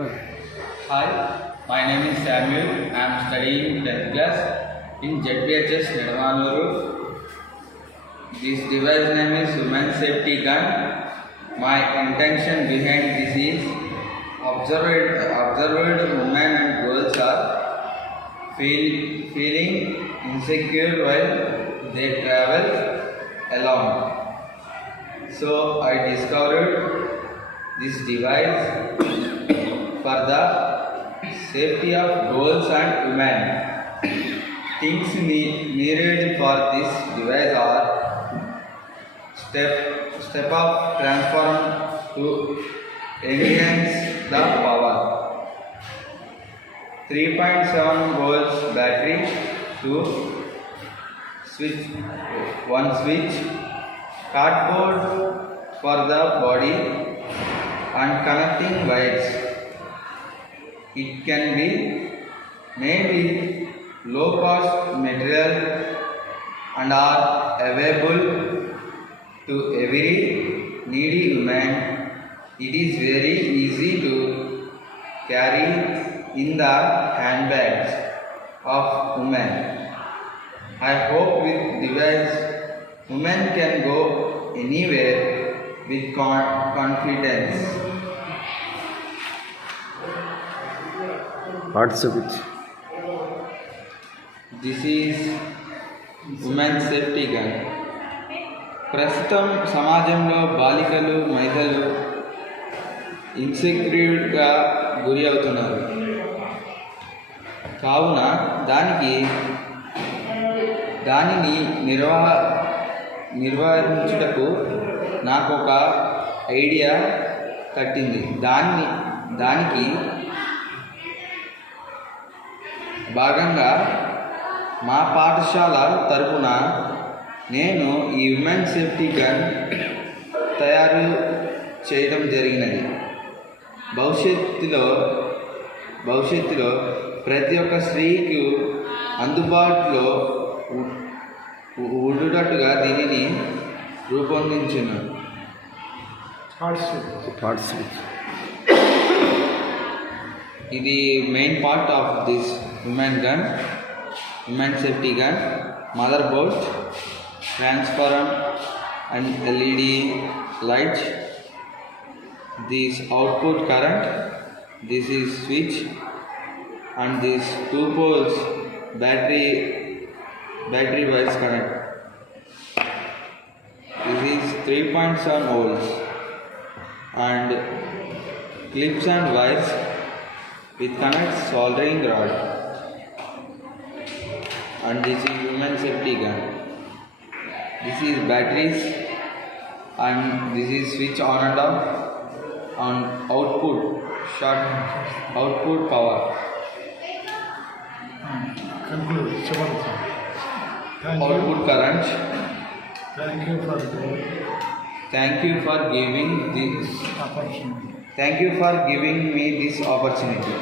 Hi, my name is Samuel. I am studying 10th class in ZPHS Nirmanuru. This device name is Human Safety Gun. My intention behind this is observed women and girls are feeling insecure while they travel alone. So I discovered this device for the safety of girls and women. Things needed for this device are step up transform to enhance the power, 3.7 volts battery to switch, one switch, cardboard for the body and connecting wires. It can be made with low cost material and are available to every needy woman. It is very easy to carry in the handbags of women. I hope with device women can go anywhere with confidence. Parts of it. This is women safety gun. ప్రస్తుతం సమాజంలో బాలికలు మహిళలు ఇన్సెక్యూర్గా గురి అవుతున్నారు. కావున దానిని నిర్వహించుటకు నాకు ఒక ఐడియా కట్టింది. దానికి భాగంగా మా పాఠశాల తరపున నేను ఈ ఉమెన్ సేఫ్టీ గన్ తయారు చేయడం జరిగినది. భవిష్యత్తులో ప్రతి ఒక్క స్త్రీకి అందుబాటులో ఉండేటట్టుగా దీనిని రూపొందించున్నాను. ఇది main part of this woman safety gun, mother board, transformer and LED lights. This output current, this is switch, and these 2 poles battery wires connect. This is 3.7 volts and clips and wires with connect soldering rod. And this is human safety gun. This is batteries and this is switch on and off on output power. Output current. Thank you for giving me this opportunity.